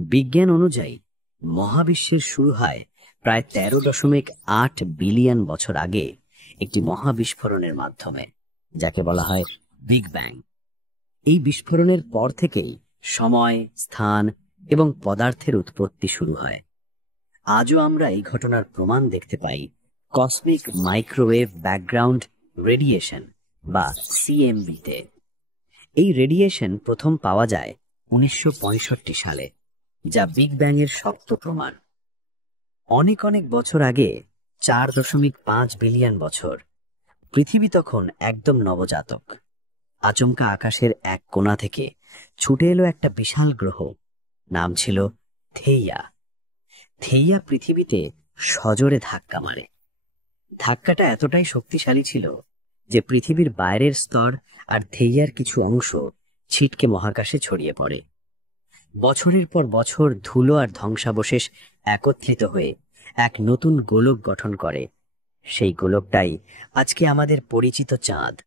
বিজ্ঞান অনুযায়ী মহাবিশ্বের শুরু হয় প্রায় 13.8 বিলিয়ন বছর আগে একটি মহাবিস্ফোরণের মাধ্যমে, যাকে বলা হয় বিগ ব্যাং। এই বিস্ফোরণের পর থেকেই সময়, স্থান এবং পদার্থের উৎপত্তি শুরু হয়। আজও আমরা এই ঘটনার প্রমাণ দেখতে পাই কসমিক মাইক্রোওয়েভ ব্যাকগ্রাউন্ড রেডিয়েশন বা সিএমবি-তে। এই রেডিয়েশন প্রথম পাওয়া যায় 1965 সালে, যা বিগ ব্যাং এর শক্ত প্রমাণ। অনেক অনেক বছর আগে, 4.5 বিলিয়ন বছর, পৃথিবী তখন একদম নবজাতক। আচমকা আকাশের এক কোণা থেকে ছুটে এলো একটা বিশাল গ্রহ, নাম ছিল থেইয়া। থেইয়া পৃথিবীতে সজোরে ধাক্কা মারে। ধাক্কাটা এতটাই শক্তিশালী ছিল যে পৃথিবীর বাইরের স্তর আর থেইয়ার কিছু অংশ ছিটকে মহাকাশে ছড়িয়ে পড়ে। বছরের পর বছর ধুলো আর ধ্বংসাবশেষ একত্রিত হয়ে এক নতুন গোলক গঠন করে। সেই গোলকটাই আজকে আমাদের পরিচিত চাঁদ।